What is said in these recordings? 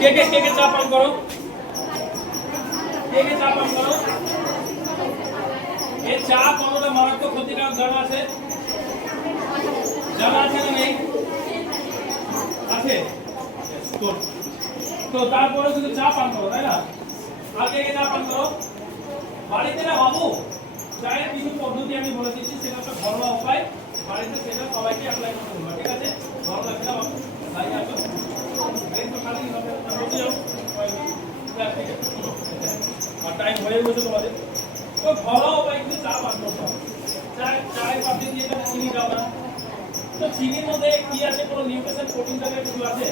কে কে কে চা পান করো? কে চা পান করো? এই চা কতটা মারাত্মক ক্ষতিকারক, জানা আছে? জানা আছে না নেই? আছে? তো তারপরে শুধু চা পান করো, তাই না? আর কে চা পান করো? বাড়িতে না বাবু? চায়ের কিছু পদ্ধতি আমি বলে দিচ্ছি, সেটা হচ্ছে ঘরোয়া উপায়। বাড়িতে সেটা সবাইকে অ্যাপ্লাই করতে হবে ঠিক আছে ঘরোয়া সেটা বাবু দাঁড়িয়ে আসো এই তো খালি হবে বসে যাও ব্যাস, ঠিক আছে শুনো। আর টাইম হয়ে গেছে তোমাদের তো ঘরোয়া উপায় কিন্তু চা পান করতে হবে চায় পাতি দিয়ে এখানে চিনি দাও না। তো চিনির মধ্যে কি আছে? কোনো নিউট্রিশন প্রোটিন জাতীয় কিছু আছে?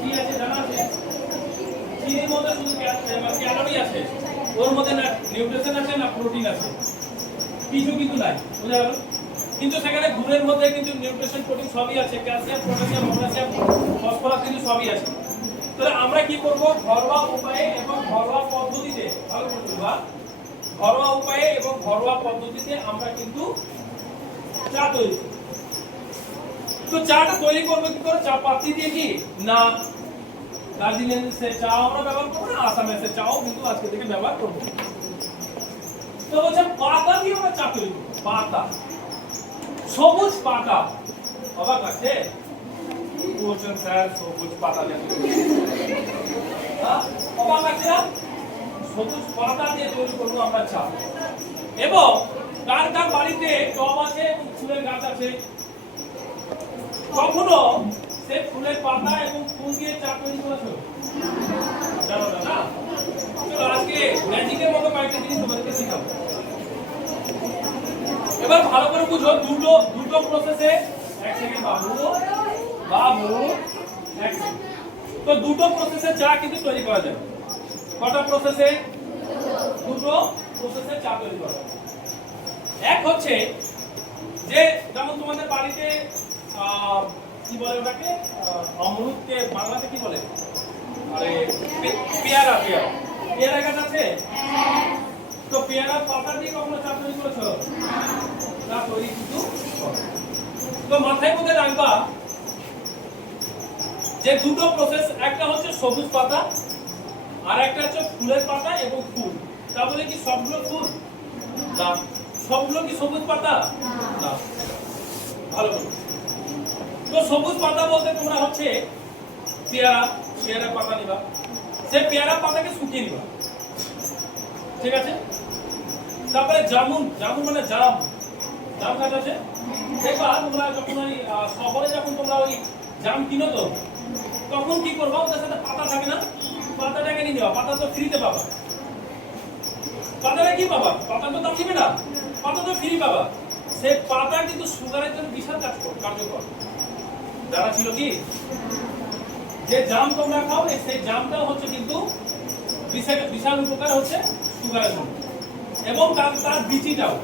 কি আছে? জানা আছে? চিনির মধ্যে শুধু ক্যালোরি আছে। ওর মধ্যে না নিউট্রিশন আছে, না প্রোটিন আছে। কিছু কিন্তু নাই, বুঝা গেল? কিন্তু সেখানে গুড়ের মধ্যে কিন্তু নিউট্রিশন প্রোটিন সবই আছে। ক্যালসিয়াম পটাশিয়াম পটাশিয়াম ফসফরাস কিন্তু সবই আছে। তাহলে আমরা কি করব? ঘরোয়া উপায়ে এবং ঘরোয়া পদ্ধতিতে, ভালো করে বুঝবা ঘরোয়া উপায়ে এবং ঘরোয়া পদ্ধতিতে আমরা কিন্তু চা তৈরি। তো চাটা তৈরি করবে কি করে? চা পাতি দিয়ে কি? না দার্জিলিং সে চাও আমরা ব্যবহার করব না আসামে সে চাও কিন্তু আজকে থেকে ব্যবহার করব। তো বলছে, পাতা দিয়ে আমরা চা তৈরি পাতা। সবুজ পাতা। অবাক বলছেন স্যার? সবুজ পাতা দিয়ে তৈরি করব। হ্যাঁ? অবাক লাগছে না সবুজ পাতা দিয়ে তৈরি করব আমরা চা এবং কার কার বাড়িতে টব আছে এবং ফুলের গাছ আছে। কখনো সে ফুলের পাতা এবং ফুল দিয়ে চা তৈরি করেছ? জানো না আজকে মতো কয়েকটা জিনিস শেখাবো। এবার ভালো করে বুঝো, দুটো দুটো প্রসেসে এক বাবু। তো দুটো চা কিন্তু তৈরি করা যাবে। কটা প্রসেসে দুটো প্রসেসে চা তৈরি করা এক হচ্ছে যে, যেমন তোমাদের বাড়িতে কি বলে ওটাকে? অমরুদকে বাংলাতে কি বলে? পেয়ারা পেয়ারা। পেয়ারা গাছ আছে? তো পেয়ারা পাতা দিয়ে কখনো চা তৈরি করেছ? চা তৈরি কিন্তু তো মাথায় মধ্যে রাখবা যে দুটো প্রসেস একটা হচ্ছে সবুজ পাতা আর একটা হচ্ছে ফুলের পাতা এবং ফুল। তা বলে কি সবগুলো ফুল? না। সবগুলো কি সবুজ পাতা? না। ভালো তো সবুজ পাতা বলতে তোমরা হচ্ছে পেয়ারা পেয়ারা পাতা নিবা। সে পেয়ারা পাতাকে শুকিয়ে নিবা। ঠিক আছে? তারপরে জামুন। জামুন মানে জাম। জাম গাছ আছে? দেখবা তোমরা যখন ওই শহরে যখন তোমরা ওই জাম কিনো তো, তখন কি করবা? ওদের সাথে পাতা থাকে না? পাতাটাকে নিয়ে যাওয়া পাতা তো ফ্রিতে পাবা। পাতাটা কি পাবা? পাতা তো দাম দিবে না। পাতা তো ফ্রি পাবা। সে পাতা কিন্তু সুগারের জন্য বিশাল কাজ কার্যকর। জানা ছিল কি? যে জাম তোমরা খাও সেই জামটাও হচ্ছে কিন্তু বিশাল উপকার হচ্ছে সুগারের জন্য। এবং তার তার বিচিটাও।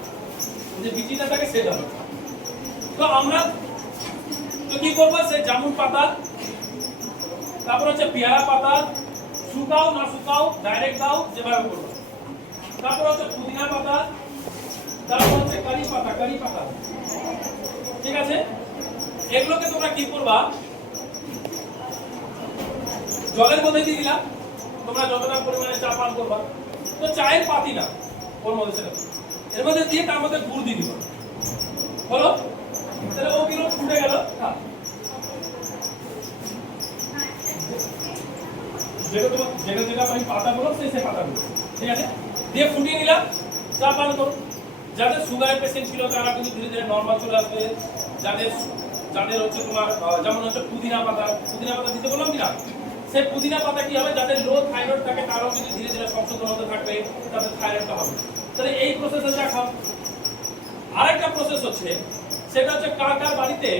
যে বিচিটা থাকে সেটা তো আমরা তো কি করব? সেই জামুন পাতা, তারপর হচ্ছে পেয়ারা পাতা শুকাও, না শুকাও ডাইরেক্ট দাও, যেভাবে করব তারপর হচ্ছে পুদিনা পাতা, তারপর হচ্ছে কারি পাতা কারি পাতা। ঠিক আছে? এগুলোকে তোমরা কি করবা? জলের মধ্যে দিয়ে দিলাম। তোমরা যতটা পরিমাণে চা পান করবা। তো চায়ের পাতি না ওর মধ্যে সেটা। এর মধ্যে দিয়ে তার মধ্যে গুড় দিয়ে দিবা। হলো তাহলে ও কীরকম ফুটে গেল হ্যাঁ যেটা তোমার যেটা যেটা পাতা বলো সেই সেই পাতা বলো ঠিক আছে? দিয়ে ফুটিয়ে নিলাম, চা পান যাদের সুগারের পেশেন্ট ছিল, তারা কিন্তু ধীরে ধীরে নর্মাল চলে আসবে। যাদের যাদের হচ্ছে তোমার যেমন হচ্ছে পুদিনা পাতা। পুদিনা পাতা দিতে বললাম কিনা সেই পুদিনা পাতা কি হবে? যাদের লো থাইরয়েড থাকে, তারাও কিন্তু ধীরে ধীরে সংশোধন হতে থাকবে, তাদের থাইরয়েডটা হবে। তাহলে এই প্রসেসে খাও আরেকটা প্রসেস হচ্ছে, সেটা হচ্ছে কার কার বাড়িতে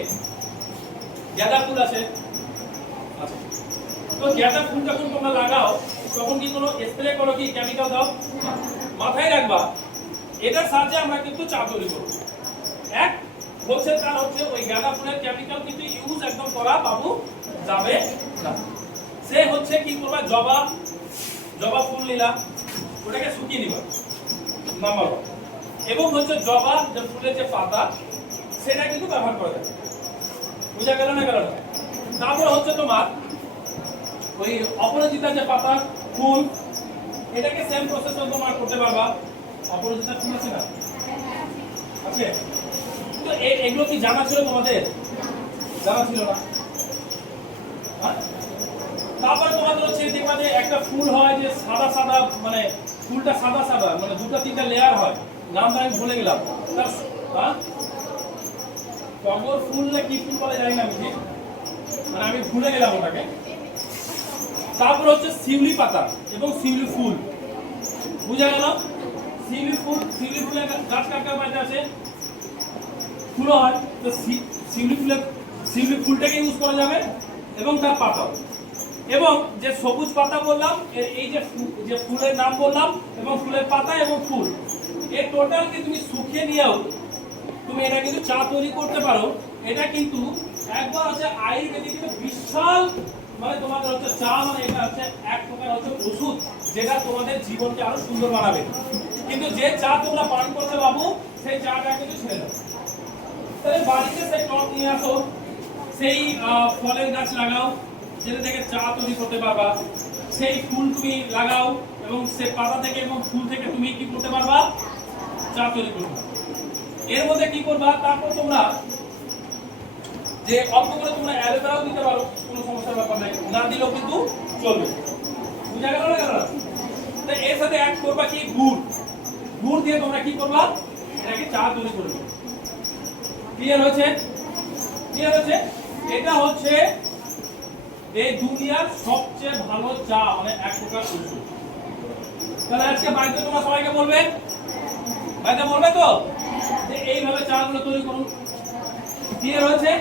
গাঁদা ফুল আছে। আচ্ছা। তো গাঁদা ফুল যখন তোমরা লাগাও, তখন কি কোনো স্প্রে করো কি কেমিক্যাল দাও? মাথায় রাখবা। এটার সাহায্যে আমরা কিন্তু চা তৈরি করব। এক হচ্ছে তার হচ্ছে ওই গাঁদা ফুলের কেমিক্যাল কিন্তু ইউজ একদম করা বাবু যাবে না। সে হচ্ছে কি করবা? জবা জবা ফুল নিলা, ওটাকে শুকিয়ে নিবা নাম্বার এবং হচ্ছে জবা, যে ফুলের যে পাতা, সেটা কিন্তু ব্যবহার করা যাবে। বুঝা গেল না গেল না? তারপর হচ্ছে তোমার ওই অপরাজিতা যে পাতা, ফুল, এটাকে সেম প্রসেস তোমার করতে পারবা। অপরাজিতা ফুল আছে না? আছে? তো এগুলো কি জানা ছিল তোমাদের? জানা ছিল না। হ্যাঁ? তারপরে তোমাদের হচ্ছে দেখবা যে একটা ফুল হয় যে সাদা সাদা মানে ফুলটা সাদা সাদা মানে দুটো তিনটা লেয়ার হয়। নামটা আমি ভুলে গেলাম। হ্যাঁ? টগর ফুল না কি ফুল বলে জানি না আমি মানে আমি ভুলে গেলাম ওটাকে। তারপর হচ্ছে শিউলি পাতা এবং শিউলি ফুল। বুঝা গেল? শিউলি ফুল, শিউলি ফুলের গাছ কার বাড়িতে আছে? ফুলও হয়। তো শিউলি ফুলের শিউলি ফুলটাকে ইউজ করা যাবে এবং তার পাতাও। এবং যে সবুজ পাতা বললাম এই যে যে ফুলের নাম বললাম এবং ফুলের পাতা এবং ফুল এর টোটালকে তুমি শুকিয়ে নিয়েও তুমি এটা কিন্তু চা তৈরি করতে পারো। এটা কিন্তু একবার হচ্ছে আয়ুর্বেদিক বিশাল মানে মানে যেটা তোমাদের জীবনকে আরও সুন্দর বানাবে। কিন্তু যে চা তোমরা পান করতে বাবু, সেই চাটা কিন্তু ছেড়ে দাও। বাড়িতে সেই টক নিয়ে আসো, সেই ফলের গাছ লাগাও, যেটা থেকে চা তৈরি করতে পারবা, সেই ফুল তুমি লাগাও এবং সে পাতা থেকে এবং ফুল থেকে তুমি কি করতে পারবা? চা তৈরি করতে এর মধ্যে কি করবা? তারপর তোমরা যে অল্প করে তোমরা অ্যালোভেরাও দিতে পারো, কোনো সমস্যার ব্যাপার নাই। না দিলেও কিন্তু চলবে। বুঝা গেল না গেল না? তো এর সাথে অ্যাড করবা কি? গুড়। গুড় দিয়ে তোমরা কি করবা? এটাকে চা তৈরি করবে ক্লিয়ার হচ্ছে ক্লিয়ার হচ্ছে এটা হচ্ছে এই দুনিয়ার সবচেয়ে ভালো চা মানে এক প্রকার ওষুধ তাহলে আজকে বাড়িতে তোমরা সবাইকে বলবে? বাড়িতে বলবে তো? যে এইভাবে চাগুলো তৈরি করুন। ক্লিয়ার হয়েছে?